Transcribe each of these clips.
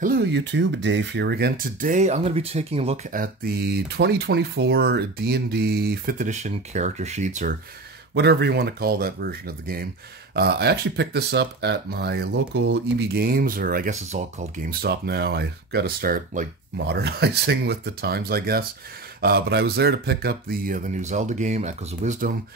Hello YouTube, Dave here again. Today I'm going to be taking a look at the 2024 D&D 5th edition character sheets, or whatever you want to call that version of the game. I actually picked this up at my local EB Games, or I guess it's all called GameStop now. I got to start like modernizing with the times, I guess. But I was there to pick up the new Zelda game, Echoes of Wisdom.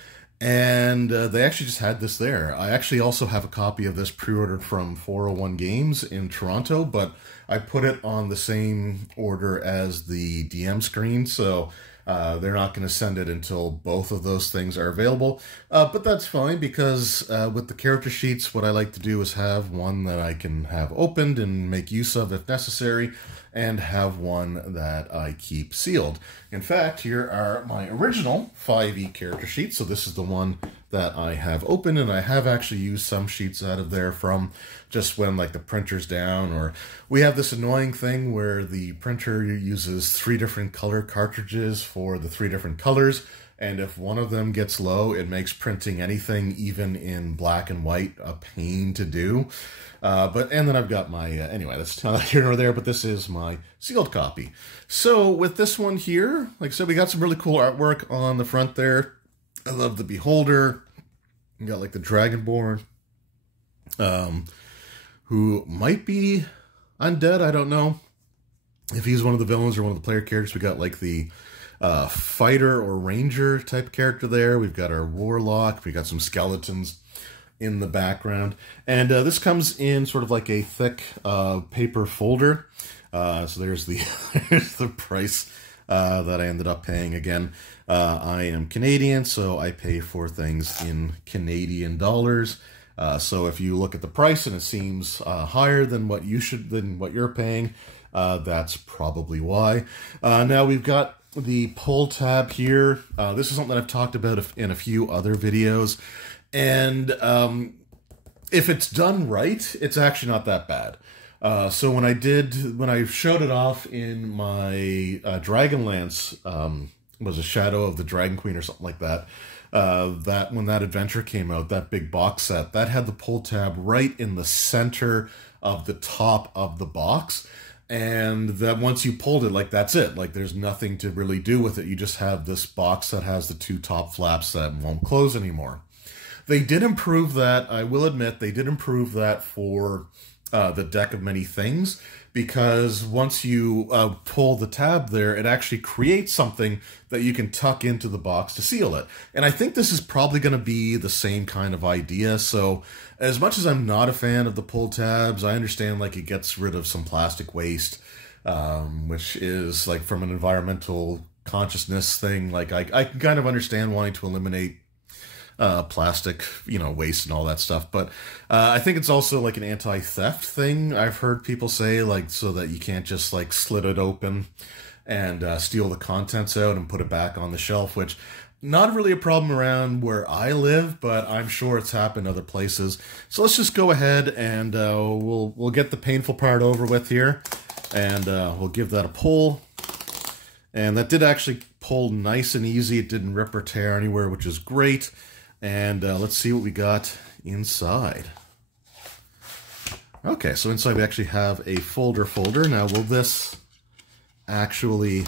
And they actually just had this there. I actually also have a copy of this pre-ordered from 401 Games in Toronto, but I put it on the same order as the DM screen, so they're not going to send it until both of those things are available. But that's fine, because with the character sheets, what I like to do is have one that I can have opened and make use of if necessary, and have one that I keep sealed. In fact, here are my original 5e character sheets. So this is the one that I have open, and I have actually used some sheets out of there from just when like the printer's down, or we have this annoying thing where the printer uses 3 different color cartridges for the 3 different colors. And if one of them gets low, it makes printing anything, even in black and white, a pain to do. And then I've got my, anyway, that's not here nor there, but this is my sealed copy. So with this one here, like I said, we got some really cool artwork on the front there. I love the Beholder. You got like the Dragonborn, who might be undead, I don't know. If he's one of the villains or one of the player characters, we got like the fighter or ranger type character there. We've got our warlock. We got some skeletons in the background, and this comes in sort of like a thick paper folder. So there's the there's the price that I ended up paying. Again, I am Canadian, so I pay for things in Canadian dollars. So if you look at the price and it seems higher than what you're paying, that's probably why. Now we've got the pull tab here. This is something that I've talked about in a few other videos. And if it's done right, it's actually not that bad. So when I showed it off in my Dragonlance, was a Shadow of the Dragon Queen or something like that, when that adventure came out, that big box set, that had the pull tab right in the center of the top of the box. And that once you pulled it, like, that's it. Like, there's nothing to really do with it. You just have this box that has the 2 top flaps that won't close anymore. They did improve that. I will admit they did improve that for the Deck of Many Things, because once you pull the tab there, it actually creates something that you can tuck into the box to seal it. And I think this is probably going to be the same kind of idea. So as much as I'm not a fan of the pull tabs, I understand like it gets rid of some plastic waste, which is like from an environmental consciousness thing. Like I can kind of understand wanting to eliminate plastic, waste and all that stuff. But I think it's also like an anti-theft thing. I've heard people say, like, so that you can't just like slit it open and steal the contents out and put it back on the shelf, which not really a problem around where I live, but I'm sure it's happened other places. So let's just go ahead and we'll get the painful part over with here, and we'll give that a pull. And that did actually pull nice and easy. It didn't rip or tear anywhere, which is great. And let's see what we got inside. Okay, so inside we actually have a folder. Now, will this actually...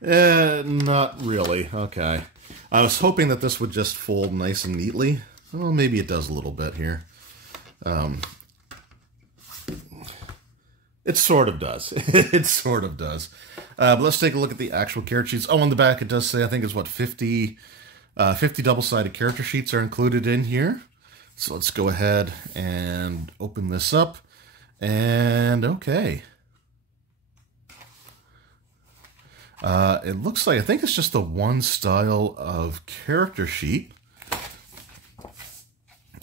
not really. Okay. I was hoping that this would just fold nice and neatly. Well, maybe it does a little bit here. It sort of does. It sort of does. But let's take a look at the actual character sheets. Oh, on the back it does say, I think it's what, 50 double-sided character sheets are included in here. So let's go ahead and open this up. And okay. It looks like, I think it's just the one style of character sheet.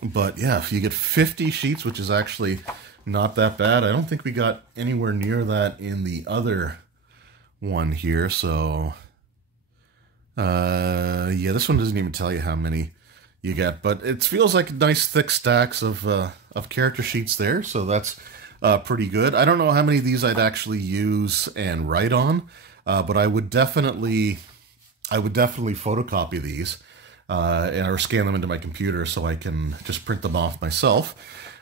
But yeah, if you get 50 sheets, which is actually not that bad. I don't think we got anywhere near that in the other one here. So, yeah, this one doesn't even tell you how many you get, but it feels like nice thick stacks of character sheets there. So that's pretty good. I don't know how many of these I'd actually use and write on, but I would definitely photocopy these or scan them into my computer so I can just print them off myself.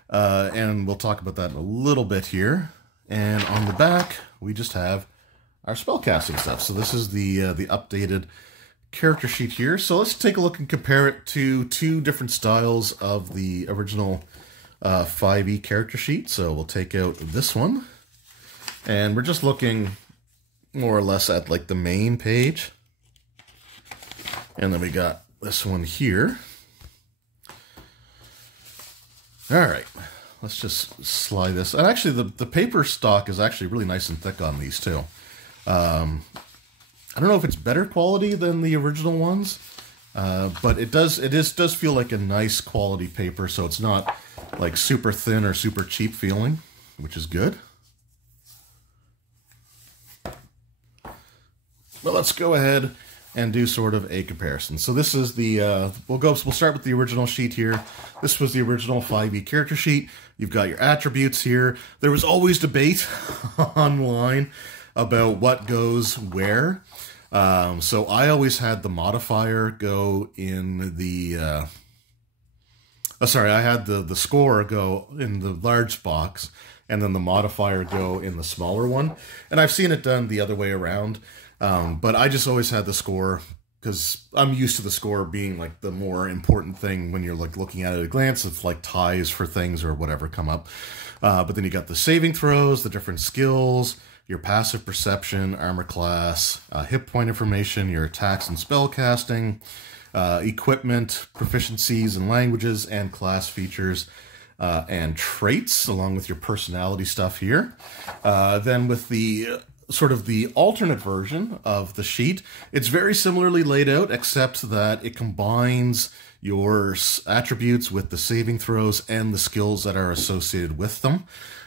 and we'll talk about that in a little bit here. And on the back, we just have our spellcasting stuff. So this is the updated character sheet here. So let's take a look and compare it to two different styles of the original 5e character sheet. So we'll take out this one, and we're just looking more or less at like the main page. And then we got this one here. All right, let's just slide this. And actually, the paper stock is actually really nice and thick on these too. I don't know if it's better quality than the original ones, but it does feel like a nice quality paper, so it's not like super thin or super cheap feeling, which is good. But let's go ahead and do sort of a comparison. So this is the we'll start with the original sheet here. This was the original 5e character sheet. You've got your attributes here. There was always debate online about what goes where. So I always had the modifier go in the I had the score go in the large box, and then the modifier go in the smaller one. And I've seen it done the other way around. But I just always had the score because I'm used to the score being like the more important thing when you're like looking at it at a glance. It's like ties for things or whatever come up. But then you got the saving throws, the different skills, your passive perception, armor class, hit point information, your attacks and spell casting, equipment, proficiencies and languages, and class features and traits, along with your personality stuff here. Then with the sort of the alternate version of the sheet, it's very similarly laid out, except that it combines your attributes with the saving throws and the skills that are associated with them.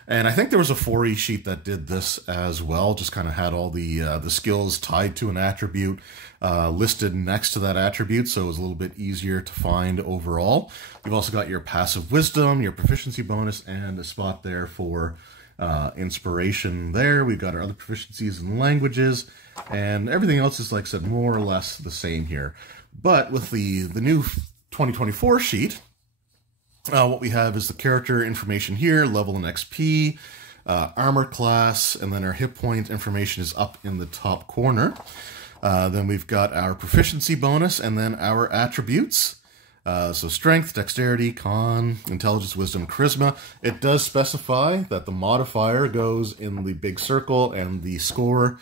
And I think there was a 4e sheet that did this as well, just kind of had all the skills tied to an attribute listed next to that attribute, so it was a little bit easier to find overall. You've also got your passive wisdom, your proficiency bonus, and a spot there for inspiration there. We've got our other proficiencies in languages, and everything else is, like I said, more or less the same here. But with the new 2024 sheet, what we have is the character information here, level and XP, armor class, and then our hit point information is up in the top corner. Then we've got our proficiency bonus, and then our attributes. So strength, dexterity, con, intelligence, wisdom, charisma. It does specify that the modifier goes in the big circle and the score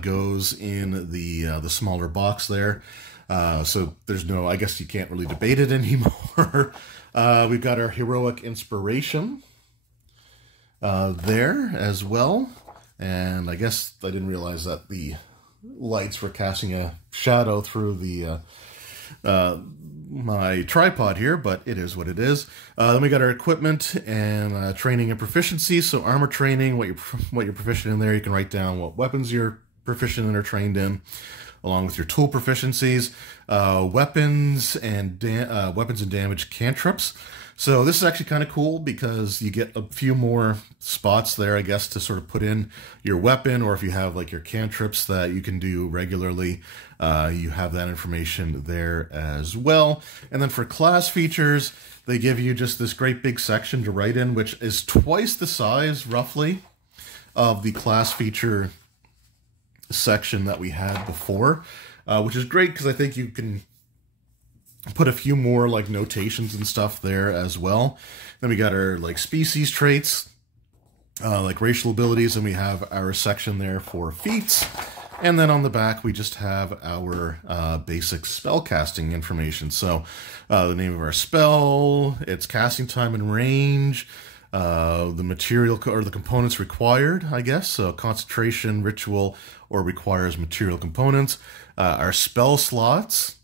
goes in the smaller box there. So there's no, I guess you can't really debate it anymore. We've got our heroic inspiration there as well. And I guess I didn't realize that the lights were casting a shadow through the my tripod here, but it is what it is. Then we got our equipment and training and proficiency. So armor training, what you're proficient in there. You can write down what weapons you're proficient in or trained in, along with your tool proficiencies, weapons and damage cantrips. So this is actually kind of cool because you get a few more spots there, I guess, to sort of put in your weapon, or if you have like your cantrips that you can do regularly, you have that information there as well. And then for class features, they give you just this great big section to write in, which is twice the size, roughly, of the class feature section that we had before, which is great because I think you can put a few more like notations and stuff there as well. Then we got our like species traits, like racial abilities, and we have our section there for feats. And then on the back, we just have our basic spell casting information. So the name of our spell, its casting time and range, the material or the components required, I guess. So concentration, ritual, or requires material components. Our spell slots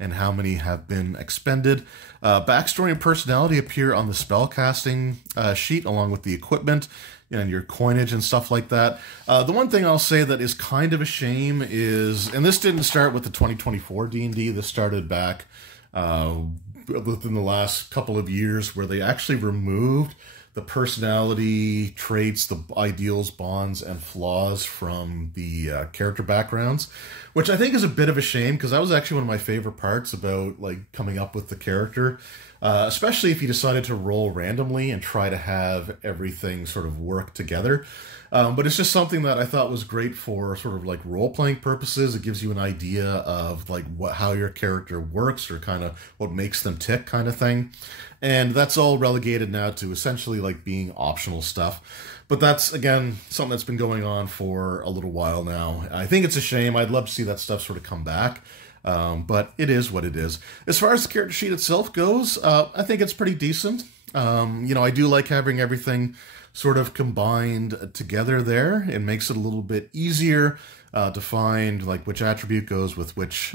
and how many have been expended. Backstory and personality appear on the spellcasting sheet along with the equipment and your coinage and stuff like that. The one thing I'll say that is kind of a shame is, and this didn't start with the 2024 D&D, this started back within the last couple of years, where they actually removed the personality traits, the ideals, bonds, and flaws from the character backgrounds, which I think is a bit of a shame, because that was actually one of my favorite parts about like coming up with the character, especially if you decided to roll randomly and try to have everything sort of work together. But it's just something that I thought was great for sort of like role-playing purposes. It gives you an idea of like how your character works, or kind of what makes them tick, kind of thing. And that's all relegated now to essentially like being optional stuff. But that's, again, something that's been going on for a little while now. I think it's a shame. I'd love to see that stuff sort of come back. But it is what it is. As far as the character sheet itself goes, I think it's pretty decent. You know, I do like having everything sort of combined together there. It makes it a little bit easier to find like which attribute goes with which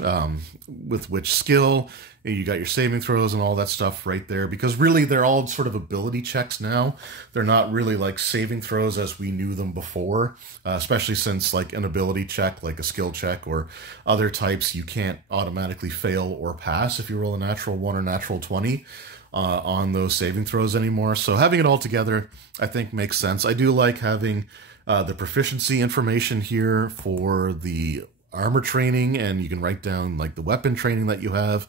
skill. You got your saving throws and all that stuff right there, because really they're all sort of ability checks now. They're not really like saving throws as we knew them before, especially since like an ability check, like a skill check or other types, you can't automatically fail or pass if you roll a natural 1 or natural 20 on those saving throws anymore. So having it all together, I think, makes sense. I do like having the proficiency information here for the armor training, and you can write down like the weapon training that you have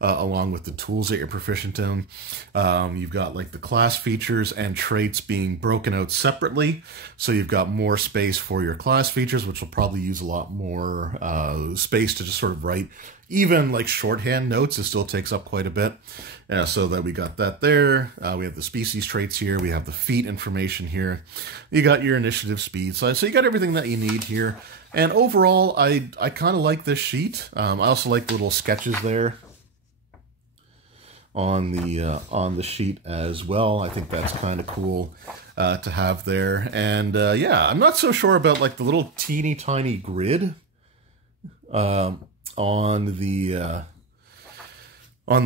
along with the tools that you're proficient in. You've got like the class features and traits being broken out separately, so you've got more space for your class features, which will probably use a lot more space to just sort of write even like shorthand notes. It still takes up quite a bit. So that we got that there. We have the species traits here. We have the feat information here. You got your initiative speed. So you got everything that you need here. And overall, I kind of like this sheet. I also like the little sketches there on the sheet as well. I think that's kind of cool to have there. And yeah, I'm not so sure about like the little teeny tiny grid on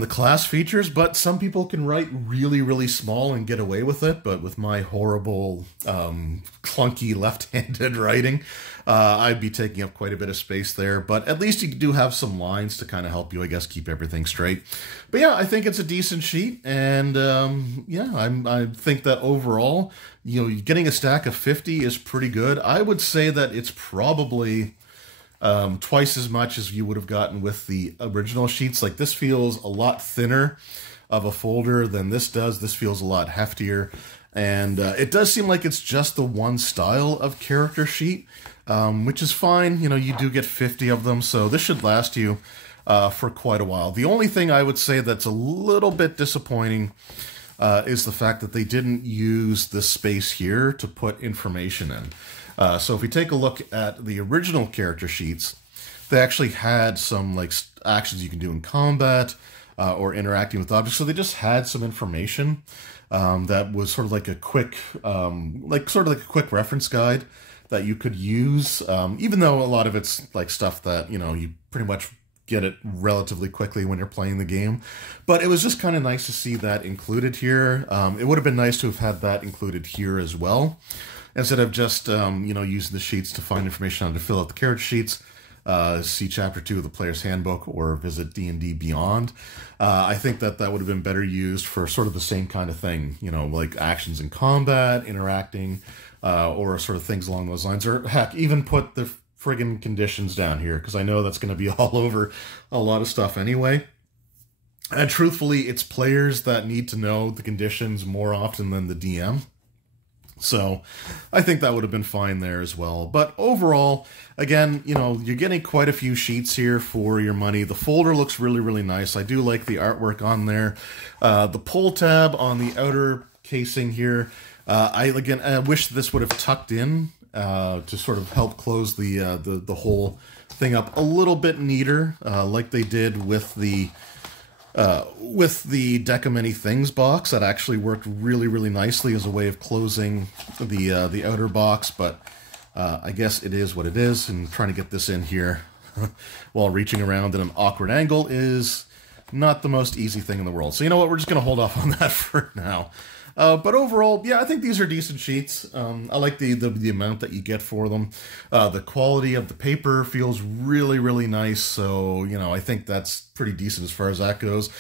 the class features, but some people can write really, really small and get away with it. But with my horrible, clunky left-handed writing, I'd be taking up quite a bit of space there. But at least you do have some lines to kind of help you, I guess, keep everything straight. But yeah, I think it's a decent sheet. And yeah, I think that overall, you know, getting a stack of 50 is pretty good. I would say that it's probably twice as much as you would have gotten with the original sheets. Like, this feels a lot thinner of a folder than this does. This feels a lot heftier, and it does seem like it's just the one style of character sheet, which is fine. You know, you do get 50 of them, so this should last you for quite a while. The only thing I would say that's a little bit disappointing is the fact that they didn't use this space here to put information in. So if we take a look at the original character sheets, they actually had some like actions you can do in combat or interacting with objects. So they just had some information that was sort of like a quick, quick reference guide that you could use. Even though a lot of it's like stuff that, you know, you pretty much get it relatively quickly when you're playing the game. But it was just kind of nice to see that included here. It would have been nice to have had that included here as well, instead of just, you know, using the sheets to find information on to fill out the character sheets. See Chapter 2 of the Player's Handbook or visit D&D Beyond. I think that that would have been better used for sort of the same kind of thing, you know, like actions in combat, interacting, or sort of things along those lines. Or heck, even put the friggin' conditions down here, because I know that's going to be all over a lot of stuff anyway. And truthfully, it's players that need to know the conditions more often than the DM. So I think that would have been fine there as well. But overall, again, you know, you're getting quite a few sheets here for your money. The folder looks really, really nice. I do like the artwork on there. The pull tab on the outer casing here, I wish this would have tucked in to sort of help close the whole thing up a little bit neater, like they did with the Deck of Many Things box. That actually worked really, really nicely as a way of closing the outer box, but I guess it is what it is, and trying to get this in here while reaching around at an awkward angle is not the most easy thing in the world. So you know what, we're just going to hold off on that for now. But overall, yeah, I think these are decent sheets. I like the amount that you get for them. The quality of the paper feels really, really nice. So, you know, I think that's pretty decent as far as that goes.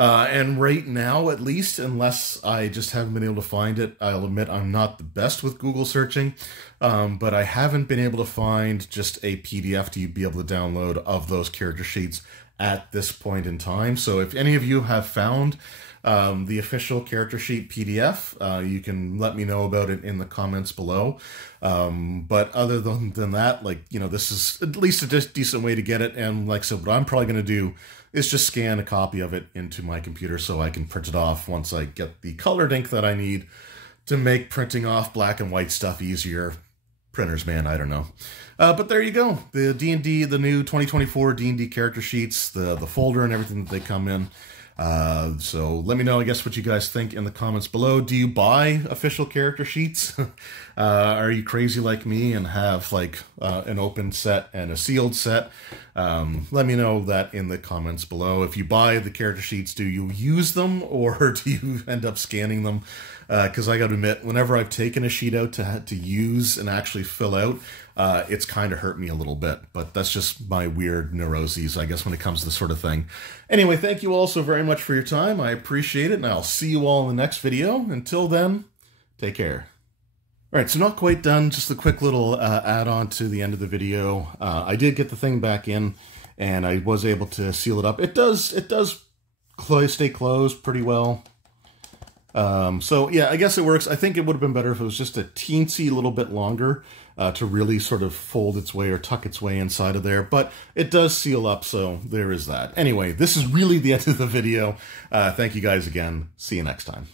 And right now, at least, unless I just haven't been able to find it, I'll admit I'm not the best with Google searching, but I haven't been able to find just a PDF to be able to download of those character sheets at this point in time. So if any of you have found the official character sheet PDF, you can let me know about it in the comments below. But other than that, like, you know, this is at least a decent way to get it. And like I said, what I'm probably going to do is just scan a copy of it into my computer so I can print it off once I get the colored ink that I need to make printing off black and white stuff easier. Printers, man, I don't know. But there you go. The D&D, the new 2024 D&D character sheets, the folder and everything that they come in. So let me know, I guess, what you guys think in the comments below. Do you buy official character sheets? Are you crazy like me and have like an open set and a sealed set? Let me know that in the comments below. If you buy the character sheets, do you use them or do you end up scanning them? Because I got to admit, whenever I've taken a sheet out to use and actually fill out, it's kind of hurt me a little bit. But that's just my weird neuroses, I guess, when it comes to this sort of thing. Anyway, thank you all so very much for your time. I appreciate it, and I'll see you all in the next video. Until then, take care. All right, so not quite done, just a quick little add-on to the end of the video. I did get the thing back in, and I was able to seal it up. It does stay closed pretty well. So yeah, I guess it works. I think it would have been better if it was just a teensy little bit longer to really sort of fold its way or tuck its way inside of there, but it does seal up, so there is that. Anyway, this is really the end of the video. Thank you guys again. See you next time.